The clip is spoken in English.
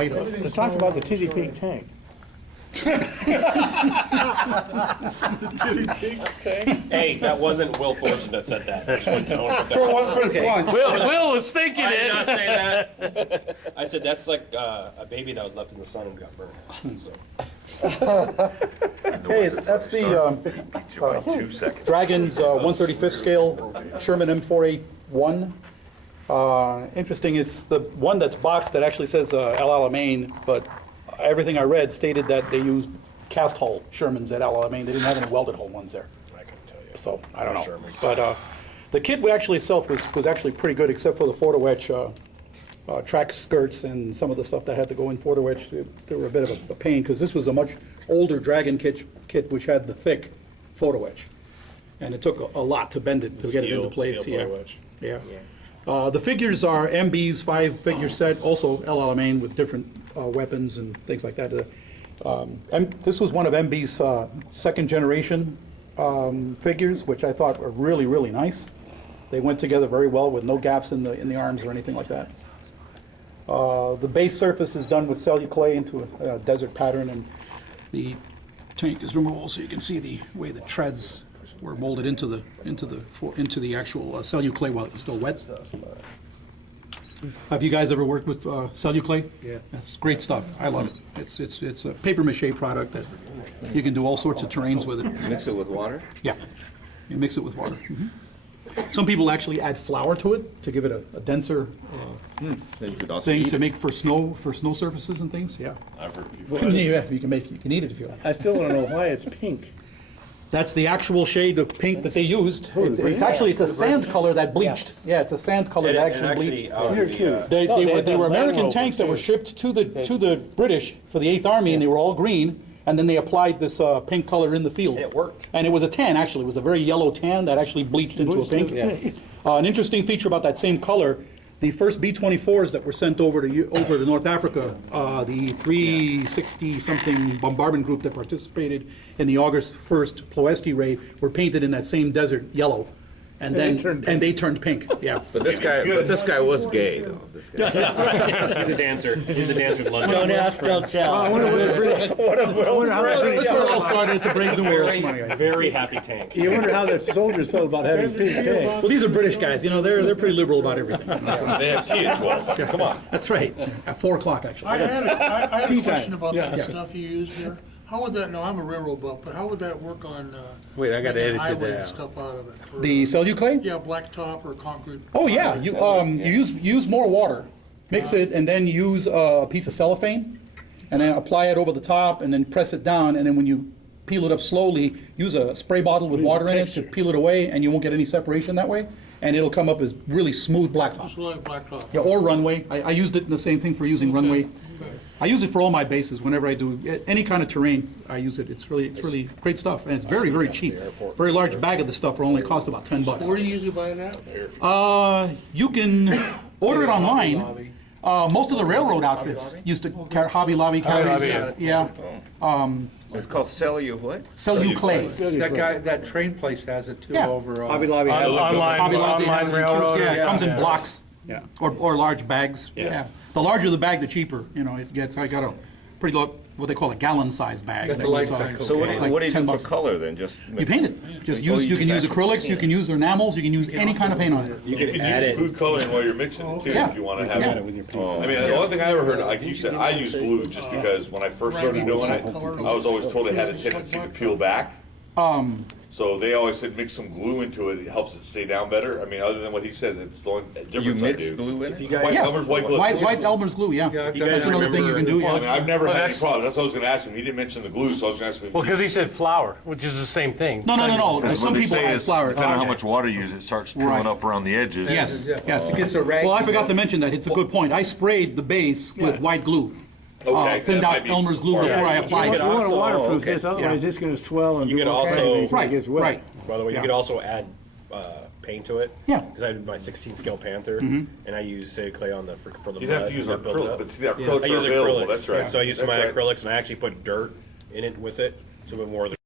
weight of it. Let's talk about the Titty Pig tank. Hey, that wasn't Will Fortune that said that. Just went down with that. For once. Will was thinking I did it. not say that. I said that's like a baby that was left in the sun and got burned. So. Hey, that's the Dragons 135th scale Sherman M4A1. Interesting, it's the one that's boxed that actually says Alamien, but everything I read stated that they used cast hull Shermans at Alamien. They didn't have any welded hull ones there. I couldn't tell you. So I don't know. Sherman. But the kit actually itself was actually pretty good, except for the photo etch track skirts and some of the stuff that had to go in photo etch. They were a bit of a pain because this was a much older Dragon kit which had the thick photo etch, and it took a lot to bend it to get it into place. Steel photo etch. Yeah. The figures are MB's 5-figure set, also Alamien with different weapons and things like that. This was one of MB's second generation figures, which I thought were really, really nice. They went together very well with no gaps in the arms or anything like that. The base surface is done with celluclay into a desert pattern, and the tank is removable so you can see the way the treads were molded into the actual celluclay while it was still wet. Have you guys ever worked with celluclay? Yeah. That's great stuff. I love it. It's a paper mache product that you can do all sorts of terrains with it. Mix it with water? Yeah, you mix it with water. Some people actually add flour to it to give it a denser Then you could also thing eat to it. make for snow surfaces and things. Yeah, I've heard people. yeah, you can eat it if you like. I still want to know why it's pink. That's the actual shade of pink that they used. It's actually a sand color that bleached. Yes. Yeah, it's a sand color that actually bleached. Here too. They No, were Land American Rover tanks that were too. shipped to the British for the 8th Army, and they were all green. And then they applied this pink color in the field. And it worked. And it was a tan, actually. It was a very yellow tan that actually bleached into a pink. An interesting feature about that same color, the first B-24s that were sent over to North Africa, the 360-something bombardment group that participated in the August 1st Ploesti raid, were painted in that same desert yellow. And then they turned pink. Yeah. But this guy was gay though. This guy. He's a dancer. He's a dancer at lunch. Don't ask, don't tell. I wonder how That's where it all started to break the world. Come on, guys. Very happy tank. You wonder how the soldiers felt about having pink tanks. Well, these are British guys. You know, they're pretty liberal about everything. They have tea at 12. Come on. That's right. At 4 o'clock, actually. I had a Tea question time. about Yeah. that stuff you use here. How would that, no, I'm a railroad buff, but how would that work on, Wait, I gotta making edit highway that and out. stuff out of it? For, The celluclay? yeah, blacktop or concrete. Oh yeah, you use more water, mix it, and then use a piece of cellophane, and then apply it over the top, and then press it down, and then when you peel it up slowly, use a spray bottle with water in it to peel it away, and you won't get any separation that way, and it'll come up as really smooth blacktop. Just like blacktop. Yeah, or runway. I used it in the same thing for using runway. I use it for all my bases whenever I do any kind of terrain. I use it. It's really great stuff, and it's very, very cheap. Very large bag of the stuff will only cost about $10. Where do you usually buy it at? You can order it online. Most of the railroad outfits used to carry Hobby Lobby carries. Yeah. It's called what? Celluclay. That guy, that train place has it too Yeah. over. Hobby Lobby has Hobby Lobby Online has it. railroad. Yeah, it comes in blocks. Yeah. Or large bags. Yeah. The larger the bag, the cheaper. You know, it gets. I got a pretty low, what they call a gallon-sized bag. That's that the light was, side. So what do like you do 10 for bucks. color then? Just You paint it. Just use. You can use acrylics. You can use enamels. You can use any kind of paint on it. You can use food coloring while you're mixing it too, Yeah. if you want to have Yeah. it. I mean, the only thing I ever heard, like you said, I use glue just because when I first started doing it, I was always told it had a tendency to peel back. So they always said mix some glue into it. It helps it stay down better. I mean, other than what he said, it's the only difference you I mix do. glue in it? White Yeah. Elmer's white glue. White Elmer's glue. Yeah. Yeah, I've done That's that. another thing you can do. I mean, Yeah. I've never had any that's- problem. That's what I was going to ask him. He didn't mention the glue, so I was going to ask him. Well, because he said flour, which is the same thing. No. Some people add flour. Depending on how much water you use, it starts peeling Right. up around the edges. Yes. Yeah. Yes. It gets a rag. Well, I forgot to mention that. It's a good point. I sprayed the base with white glue. Okay, Thinned that out might be Elmer's glue part of before it. I applied it. You want to Also- waterproof okay. this, otherwise it's going to swell and You do could all kinds of also- things when it Right, gets wet. right. By the way, Yeah. you could also add paint to it. Yeah. Because I did my 16 scale Panther, and I use clay on for the You'd mud have to use and build it acrylic, up. but see, the I acrylics use are available. acrylics. That's right. So I use some of That's my right. acrylics, and I actually put dirt in it with it, so a bit more of the